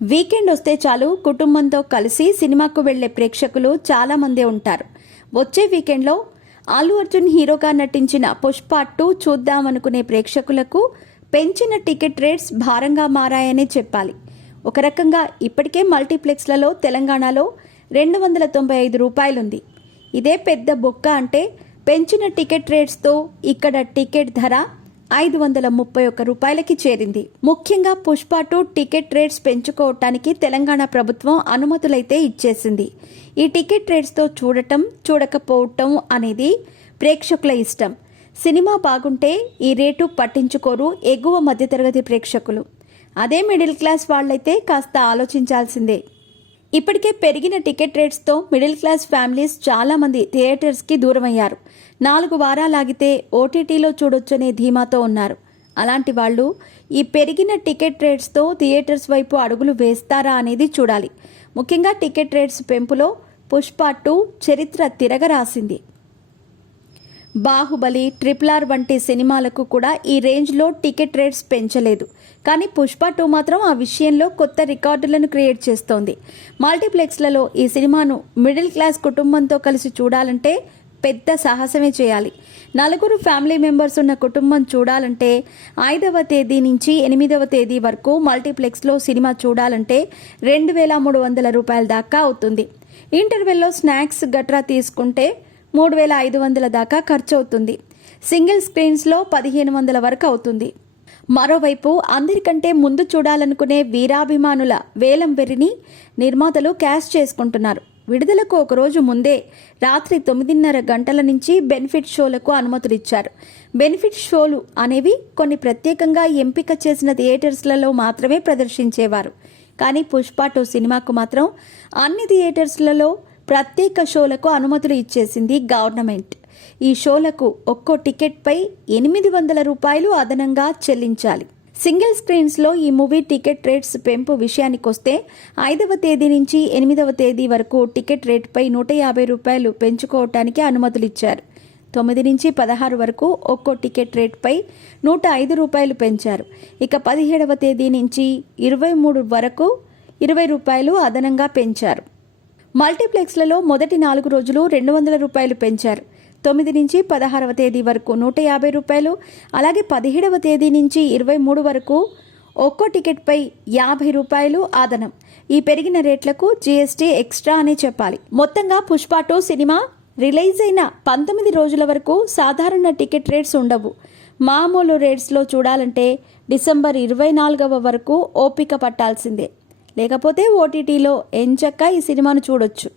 Weekend వస్తే చాలు కుటుంబంతో కలిసి సినిమాకు వెళ్లే ప్రేక్షకులు చాలా మందే ఉంటారు. వచ్చే వీకెండ్లో అల్లు అర్జున్ హీరోగా నటించిన పుష్ప 2 చూద్దామనుకునే ప్రేక్షకులకు పెంచిన టికెట్ రేట్స్ భారంగా మారాయనే చెప్పాలి. ఒక రకంగా ఇప్పటికే మల్టీప్లెక్స్లలో తెలంగాణలో 295 రూపాయలుంది. ఇదే పెద్ద బొక్క అంటే పెంచిన టికెట్ రేట్స్తో ఇక్కడ టికెట్ ధర 531 రూపాయలకి చేరింది. ముఖ్యంగా పుష్ప 2 టికెట్ రేట్స్ పెంచుకోవటానికి తెలంగాణ ప్రభుత్వం అనుమతులైతే ఇచ్చేసింది. ఈ టికెట్ రేట్స్తో చూడటం చూడకపోవటం అనేది ప్రేక్షకుల ఇష్టం. సినిమా బాగుంటే ఈ రేటు పట్టించుకోరు ఎగువ మధ్యతరగతి ప్రేక్షకులు. అదే మిడిల్ క్లాస్ వాళ్ళైతే కాస్త ఆలోచించాల్సిందే. ఇప్పటికే పెరిగిన టికెట్ రేట్స్తో మిడిల్ క్లాస్ ఫ్యామిలీస్ చాలామంది థియేటర్స్కి దూరమయ్యారు. 4 వారాలాగితే ఓటీటీలో చూడొచ్చనే ధీమాతో ఉన్నారు. అలాంటి వాళ్ళు ఈ పెరిగిన టికెట్ రేట్స్తో థియేటర్స్ వైపు అడుగులు వేస్తారా అనేది చూడాలి. ముఖ్యంగా టికెట్ రేట్స్ పెంపులో పుష్ప 2 చరిత్ర తిరగరాసింది. బాహుబలి, RRR వంటి సినిమాలకు కూడా ఈ రేంజ్లో టికెట్ రేట్స్ పెంచలేదు. కానీ పుష్ప 2 మాత్రం ఆ విషయంలో కొత్త రికార్డులను క్రియేట్ చేస్తోంది. మల్టీప్లెక్స్లలో ఈ సినిమాను మిడిల్ క్లాస్ కుటుంబంతో కలిసి చూడాలంటే పెద్ద సాహసమే చేయాలి. 4 ఫ్యామిలీ మెంబర్స్ ఉన్న కుటుంబం చూడాలంటే 5వ తేదీ నుంచి 8వ తేదీ వరకు మల్టీప్లెక్స్లో సినిమా చూడాలంటే 2300 రూపాయల దాకా అవుతుంది. ఇంటర్వెల్లో స్నాక్స్ గట్రా తీసుకుంటే 3500 దాకా ఖర్చు అవుతుంది. సింగిల్ స్క్రీన్స్లో 1500 వరకు అవుతుంది. మరోవైపు అందరికంటే ముందు చూడాలనుకునే వీరాభిమానుల వేలం వెర్రిని నిర్మాతలు క్యాష్ చేసుకుంటున్నారు. విడుదలకు ఒకరోజు ముందే రాత్రి 9:30 గంటల నుంచి బెనిఫిట్ షోలకు అనుమతులిచ్చారు. బెనిఫిట్ షోలు అనేవి కొన్ని ప్రత్యేకంగా ఎంపిక చేసిన థియేటర్స్లలో మాత్రమే ప్రదర్శించేవారు. కానీ పుష్ప 2 సినిమాకు మాత్రం అన్ని థియేటర్స్లలో ప్రత్యేక షోలకు అనుమతులు ఇచ్చేసింది గవర్నమెంట్. ఈ షోలకు ఒక్కో టికెట్పై 800 రూపాయలు అదనంగా చెల్లించాలి. సింగిల్ స్క్రీన్స్లో ఈ మూవీ టికెట్ రేట్స్ పెంపు విషయానికొస్తే 5వ తేదీ నుంచి 8వ తేదీ వరకు టికెట్ రేటుపై 150 రూపాయలు పెంచుకోవటానికి అనుమతులు ఇచ్చారు. 9 నుంచి 16 వరకు ఒక్కో టికెట్ రేటుపై 105 రూపాయలు పెంచారు. ఇక 17వ తేదీ నుంచి 23 వరకు 20 రూపాయలు అదనంగా పెంచారు. మల్టీప్లెక్స్లలో మొదటి 4 రోజులు 200 రూపాయలు పెంచారు. 9 నుంచి 16వ తేదీ వరకు 150 రూపాయలు, అలాగే 17వ తేదీ నుంచి 23 వరకు ఒక్కో టికెట్పై 50 రూపాయలు అదనం. ఈ పెరిగిన రేట్లకు జీఎస్టీ ఎక్స్ట్రా అనే చెప్పాలి. మొత్తంగా పుష్ప 2 సినిమా రిలీజ్ అయిన 19 రోజుల వరకు సాధారణ టికెట్ రేట్స్ ఉండవు. మామూలు రేట్స్లో చూడాలంటే డిసెంబర్ 24వ వరకు ఓపిక పట్టాల్సిందే. లేకపోతే ఓటీటీలో ఎంచక్కా ఈ సినిమాను చూడొచ్చు.